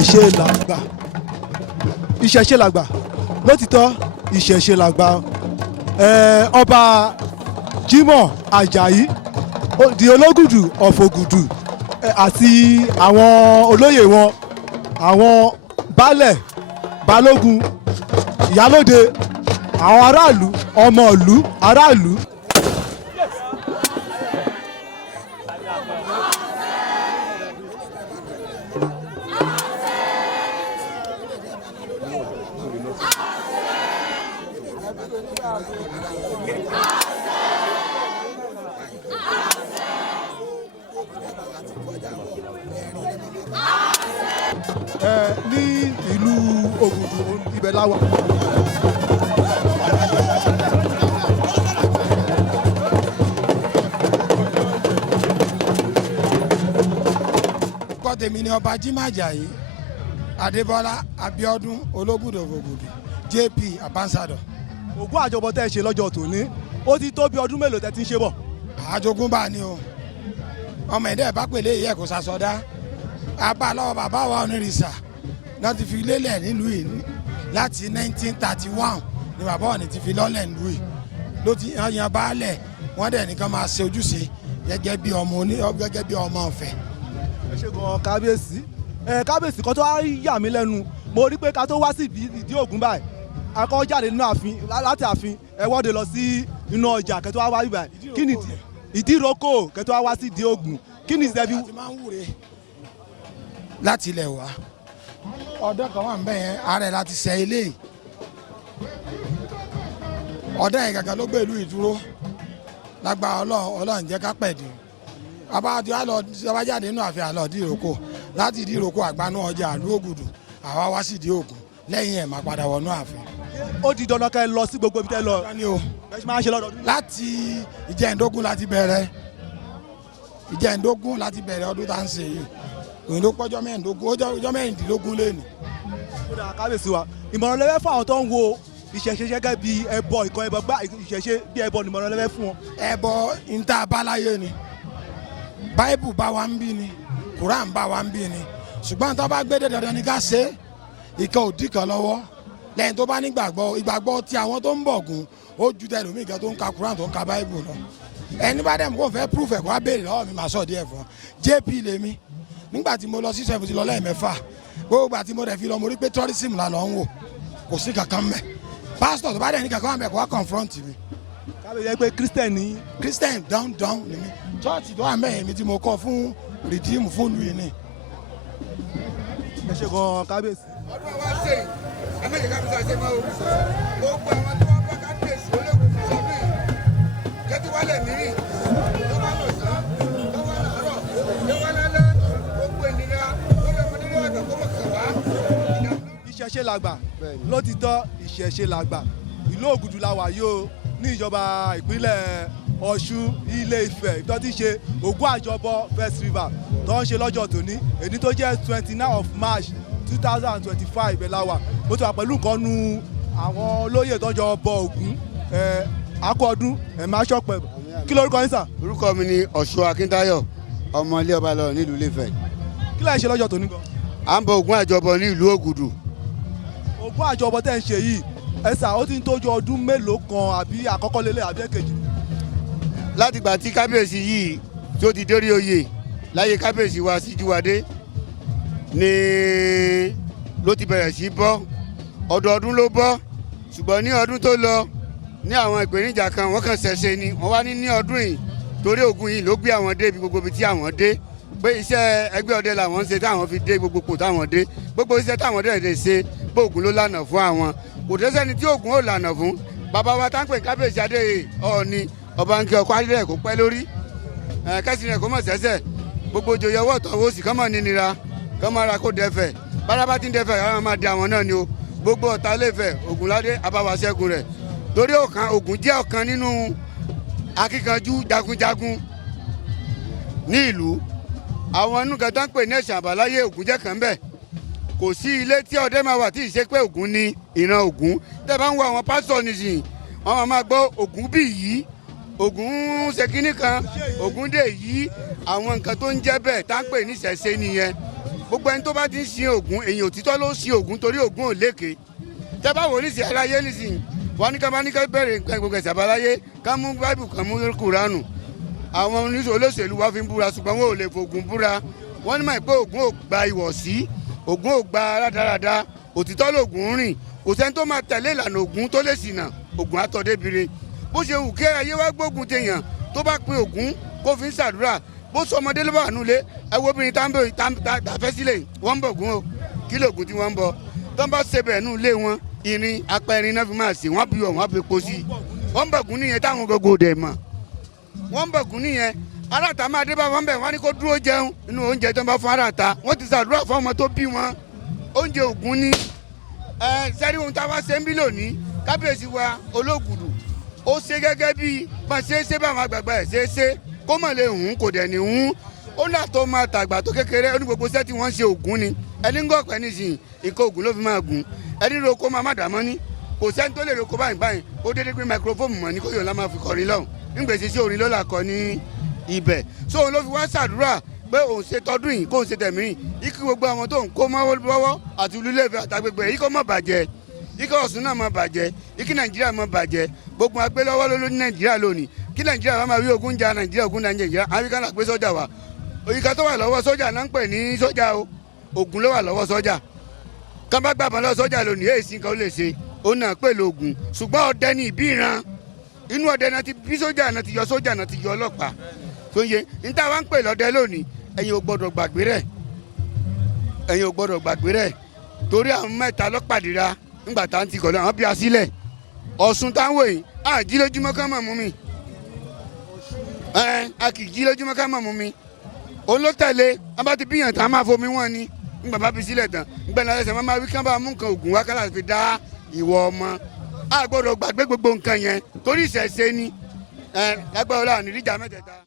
ìṣẹ̀ṣe làgbà ìṣẹ̀ṣe làgbà lótìtọ́ ìṣẹ̀ṣe làgbà Ọba Jimoh Ajayi the Ologudu of Ogudu àti àwọn olóyè wọn àwọn baálẹ̀ balógun ìyálóde àwọn aráàlú ọmọ ìlú aráàlú. Ní ìlú Ogudu ibẹ̀ láwà. Tèmi ni Oba Jimoh Ajayi Adebayo Ologudu of Ogudu JP Ambassador. Ogun Ajobo tẹ́ ẹ ṣe lọ́jọ́ tòní ó ti tó bí ọdún mélòó tẹ́ ti ń ṣe bọ̀. Àjogúnbá ni o ọmọ ẹ̀dẹ́ bá pèlè ìyẹ́ kò sàsọdá abá lọ́wọ́ bàbá wa onírìṣà náà ti fi lélẹ̀ nílùú yìí láti 1931 ni bàbá wa ni ti fi lọ́lẹ̀ nílùú yìí ló ti yan baálẹ̀ wọ́n dẹ̀ nìkan máa ṣe ojúṣe gẹ́gẹ́ bí ọmọ ọ̀fẹ́. Ẹ ṣe gan kábíyèsí kábíyèsí kan tó wá yà mí lẹ́nu mo rí pé ká tó wá sí ìdí ògún báyìí akọ́ jáde nínú ààfin láti ààfin ẹ wọ́de lọ sí inú ọjà kẹ́tọ́ wá wáyé báyìí kí ni ìdí ìrókò kẹ́tọ́ wá sí ìdí ògún kí ni ìṣẹ́bí. láti ilẹ̀ wá ọ̀dọ́ kan wà ń bẹ̀ yẹn ààrẹ láti ṣe ilé ọ̀dọ́ yẹn gàgà ló gbé ìlú ìdúró lágbára Ọlọ́run jẹ́ ká pẹ̀dé abájọ abájáde nínú ààfin àlọ́ ìdí ìrókò láti ìdí ìrókò àgbánú ọjà ìlú Ògùdù àwa wá sí ìdí ògún lẹ́yìn ẹ̀ máa padà wọnú ààfin. Ó di dandan ká ẹ lọ sí gbogbo ibi tẹ́ lọ. ẹ ṣe máa ń ṣe lọ́dọọdún. láti ìjẹ́ǹdógún láti bẹ̀rẹ̀ ọdún tá à ń ṣe yìí òyìnbó pọ́jọ́ mẹ́rìndínlógún ọjọ́ mẹ́rìndínlógún lẹ́nu. ó dà kábíyèsí wa ìmọ̀ràn lẹ́fẹ̀ẹ́ fún àwọn tó ń wo ìṣẹ̀ṣe gẹ́gẹ́ bí ẹbọ ìkan ẹbọ gbá ìṣẹ̀ṣe bí ẹbọ ìmọ̀ràn lẹ́fẹ̀ẹ́ fún wọn. ẹbọ níta abáláyé ni báíbù bá wa ń bí ni kùrán bá wa ń bí ni ṣùgbọ́n tó bá gbé dandan ní ká ṣe ìkan òdì kan lọ́wọ́ lẹ́yìn tó bá nígbàgbọ́ ìgbàgbọ́ tí àwọn tó ń bọ̀ gùn ó ju tẹlómi kan tó ń ka kùrán tó ń ka báíbù lọ ẹni bá dẹ̀ kó fẹ́ proof ẹ̀ kó wá béèrè lọ́wọ́ mi màá sọ díẹ̀ fún JP lèmi nígbà tí mo lọ sí sẹ́fù ti lọ lẹ́ẹ̀mẹ́fà gbogbo àti mo rẹ̀ fi lọ mo rí pé tourism la lọ ń wò kò sí kankan mẹ́ pásítọ̀ tó bá dẹ̀ ní kankan wà mẹ́ kó wá confront mi. kábíyèsí yẹ pé Christian down ni mi church tó wà mẹ́yìn mi tí mo kọ́ fún redeem fún lu yìí ni. ẹ ṣe gan kábíyèsí. ọdún wa ṣe ẹ̀mẹ́jẹ̀ kábíyèsí àṣẹ máa wò gbogbo àwọn tí wọ́n bá kábíyèsí olóògùn fún sọ́dún yìí kẹ́tí wálẹ̀ mìíràn tó wá lọ sàn tó wá làárọ̀ tó wá lálẹ́ gbogbo ènìyàn tó lè mọ nínú àgbà kó mọ̀ kàn wá. ìṣẹ̀ṣe làgbà lótìtọ́ ìṣẹ̀ṣe làgbà ìlú Ògùdù la wà yìí o ní ìjọba ìpínlẹ̀ Ọ̀ṣun Ile-Ife tó ti ṣe Ogun Ajobo Festival tó ń ṣe lọ́jọ́ tòní èyí tó jẹ́ 29 of March 2025 ibẹ̀ la wà mo ti wà pẹ̀lú nǹkan nu àwọn olóyè tó jọ bọ Ògún akọ́ọdún máa ṣọ̀pẹ̀ kí lórúkọ yín sà. orúkọ mi ni Ọ̀ṣun Akíntayọ̀ ọmọ ilé ọba lọ nílùú Ile-Ife. kí lẹ́yìn ṣe lọ́jọ́ tòní gan. à ń bọ Ogun Ajobo ní ìlú Ògùdù. Ogun Ajobo tẹ́ ń ṣe yìí ẹ̀sà ó ti ń tójú ọdún mélòó kan àbí àkọ́kọ́ lélẹ̀ àbí èkejì. láti ìgbà tí kábíyèsí yìí tó ti dórí oyè láyé kábíyèsí wa Síjúwadé ni ló ti bẹ̀rẹ̀ sí bọ́ ọdọọdún ló bọ́ ṣùgbọ́n ní ọdún tó lọ ní àwọn ìpèníjà kan wọ́n kàn ṣẹ̀ṣẹ̀ ni wọ́n wá ní ọdún yìí torí Ògún yìí ló gbé àwọn dé ibi gbogbo ibi tí àwọn dé pé iṣẹ́ ẹgbẹ́ ọdẹ làwọn ń ṣe táwọn fi dé gbogbo pò táwọn dé gbogbo iṣẹ́ táwọn dẹ̀ ṣe pé Ògún ló lànà fún àwọn kò dẹ́sẹ́ni tí Ògún ò lànà fún bàbá wa táǹpẹ̀ kábíyèsí adé Ọọ̀ni ọba ń kí ọkọ ayé rẹ̀ kó pẹ́ lórí kẹ́sì rẹ̀ kó mọ̀ sẹ́sẹ̀ gbogbo òjòyè ọwọ́ tọ̀wọ́ sí kọ́mọ̀ nínira kọ́mọ̀ ara kó dẹ́fẹ̀ bárabá tí ń dẹ́fẹ̀ àwọn máa di àwọn náà ni o gbogbo ọ̀tá Ilé-Ifẹ̀ Ògúnládé abáwaṣẹ́gun rẹ̀ torí Ògún jẹ́ ọ̀kan nínú akíkanjú jagunjagun ní ìlú àwọn inú kan tó ń pè ní ẹ̀sìn àbáláyé Ògún jẹ́ kan bẹ́ẹ̀ kò sí ilé tí ọdẹ máa wà tí ì ṣe pé Ògún ní ìran Ògún tẹ́ bá ń wo àwọn pásítọ̀ nìsín wọ́n máa gbọ́ Ògún bí yìí Ògún ṣèkínní kan Ògún dè yí àwọn nǹkan tó ń jẹ́ bẹ́ẹ̀ tá ń pè ní ìṣẹ̀ṣe nìyẹn gbogbo ẹni tó bá ti ń sin Ògún èyàn òtítọ́ ló sin Ògún torí Ògún ò lékè tẹ́ bá wò nísìnyí aláyé nísìnyí wọn ní ká bá ní ká bẹ̀rẹ̀ gbogbo ẹ̀sẹ̀ àbáláyé ká mú báìbù kan mú kùránù àwọn olóṣèlú wa fi ń búra ṣùgbọ́n wọn ò lè fògùn búra wọ́n ní mọ̀ pé Ògún ò gba ìwọ̀sí Ògún ò gba rádaràda òtítọ́ lògún rìn kò sẹ́ni tó máa tẹ̀lé ìlànà Ògún tó lè ṣìnà Ògún àtọ̀débire bó ṣe wù kí ayé wá gbógun téèyàn tó bá pe Ògún kó fi ń ṣàdúrà bó sọ ọmọdé ló bá wà nulẹ̀ ẹ wo obìnrin tàfẹ́ sílẹ̀ wọ́n ń bọ̀ Ògún o kí lóògùn tí wọ́n ń bọ̀ tó ń bá ṣe bẹ̀ nù lé wọn irin apẹ̀rin náà fi máa ṣe wọ́n bí wọ́n fi po sí wọ́n ń bọ̀ Ògún nìyẹn táwọn gbogbo dẹ̀ mọ̀ wọ́n ń bọ̀ Ògún nìyẹn aráàta máa dé bá wọn bẹ̀ wọ́n ní kó dúró jẹun inú oúnjẹ tó ń bá fún aráàta wọ́n ti ṣàdúrà fún ọmọ tó bí wọn oúnjẹ Ògún ní sẹ́rí ohun tá a wá ṣe ń bí lónìí kábíyèsí wa Ológùdù ó ṣe gẹ́gẹ́ bí bá ṣe é ṣe bá àwọn àgbààgbà ẹ̀ ṣe é ṣe kó mọ̀ lè hùn kò dẹ̀ ní hùn ó là tó máa tàgbà tó kékeré ó ní gbogbo iṣẹ́ tí wọ́n ṣe Ògún ni ẹni ń gọ̀pẹ́ nísìnyí nǹkan Ògún ló fi máa gùn ẹni roko máa má dà mọ́ ní kò sẹ́ni tó lè roko báyìí báyìí ó dédé gbé microphone mọ̀ ní kó yóò lá máa fi kọrin lọ́hùn nígbèsí sí orin ló là kọ ní ibẹ̀ so òun ló fi wá ṣàdúrà pé òun ṣe tọdún yìí kóun ṣe tẹ̀mí yìí kí gbogbo àwọn tó ń kó mọ́wọ́ lọ́wọ́ àti Ile-Ife àtàgbègbè yìí kó má bàjẹ́ yìí kí Ọ̀ṣun náà má bàjẹ́ yìí kí Nàìjíríà má bàjẹ́ gbogbo agbé lọ́wọ́ ló ní Nàìjíríà lónìí kí Nàìjíríà wá máa rí ogun jà Nàìjíríà ogun Nàìjíríà àríkà náà gbé sọ́jà wa òyìnká tó wà lọ́wọ́ sọ́jà náà ń pè ní sọ́jà o Ògún ló wà lọ́wọ́ sọ́jà kán bá gbàgbọ́n lọ́wọ́ sọ́jà lónìí èyí sí nǹkan ó lè ṣe ó náà pè lóògùn ṣùgbọ́n ọdẹ ní ìbí ìran inú ọdẹ náà ti bí sọ́jà náà ti yọ sọ́jà náà ti yọ ọlọ́pàá tó ń yẹ níta wá ń pè lọ́dẹ lónìí ẹ̀yin ò gbọ́dọ̀ gbàgbé rẹ̀ ẹ̀yin ò gbọ́dọ̀ gbàgbé rẹ̀ torí àwọn mẹ́ta lọ́pàdìra ńgbà tá ń ti kọ̀ àwọn bí a sílẹ̀ Ọ̀ṣun táwọn yìí á jí lójúmọ́ ká mọ̀ mú mi a kì í jí lójúmọ́ ká mọ̀ mú mi òun ló tẹ̀lé a bá ti bíyàn tán a máa fomi wọn ni ńgbà bá fi sílẹ̀ tán ńgbà náà ẹsẹ̀ máa wí kán bá mú nǹkan Ògún wá kálá fi dá ìwọ ọmọ a gbọ́dọ̀ gbàgbé gbogbo nǹkan yẹn torí ìṣẹ̀ṣe ni lágbára Ọlọ́run nídìí ìjà mẹ́tẹ̀ẹ̀ta.